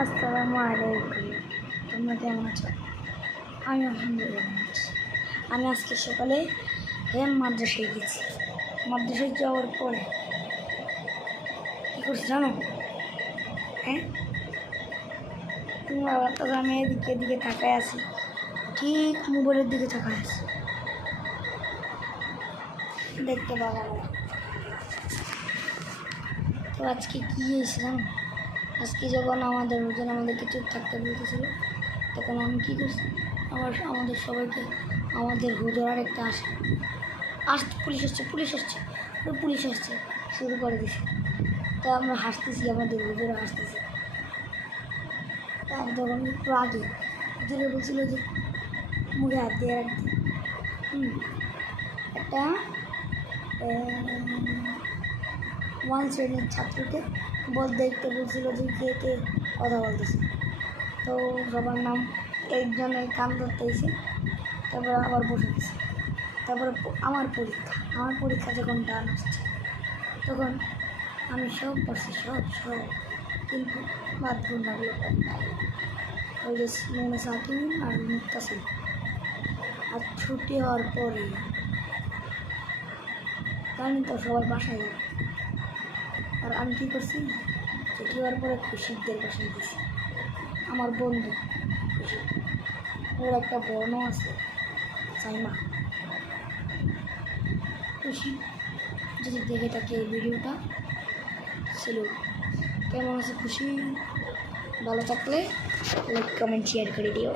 আসসালামু আলাইকুম। তোমরা কেমন আছো? আমি আলহামদুলিল্লাহ ভালো আছি। আমি আজকে সকালে মাদ্রাসায় গেছি। মাদ্রাসায় যাওয়ার পরে কী করছি জানো? তোমরা তখন আমি এদিকে তাকায় আছি, ঠিক মোবাইলের দিকে তাকায় আছি, দেখতে পাবো না। তো আজকে কী হয়েছে জানো? আজকে যখন আমাদেরকে চুপ থাকতে বলতেছিল, তখন আমি কী করছি, আমাদের সবাইকে আমাদের হুজুর আরেকটা আসছে পুলিশ আসছে শুরু করে দিছে। তো আমরা হাসতেছি, আমাদের হুজুরা হাসতেছি। তার তখন একটু আগে হুজুরে বলছিল যে মুখে হাত দিয়ে রাখতে একটা 1 শ্রেণীর ছাত্রকে দেখতে বলছিল যে কে কথা বলতেছে। তো সবার নাম একজনের কান ধরতে হয়েছে, তারপরে আবার বসে গেছে। তারপরে আমার পরীক্ষা যখন টান আসছে, তখন আমি সব পড়ছি, সব কিন্তু বাথরুম লাগলো ওই যে মনে সাকিম আর মুক্তাসিম। আর ছুটি হওয়ার পরে জানি তো সবাই বাসায় যাবে। আর আমি কী করছি, ছুটি হওয়ার পরে খুশিদের বাসায় গেছি। আমার বন্ধু খুশি, ওর একটা বোনও আছে সাইমা। খুশি যদি দেখে থাকে এই ভিডিওটা, ছিল কেমন আছে খুশি? ভালো থাকলে লাইক কমেন্ট শেয়ার করে দিও।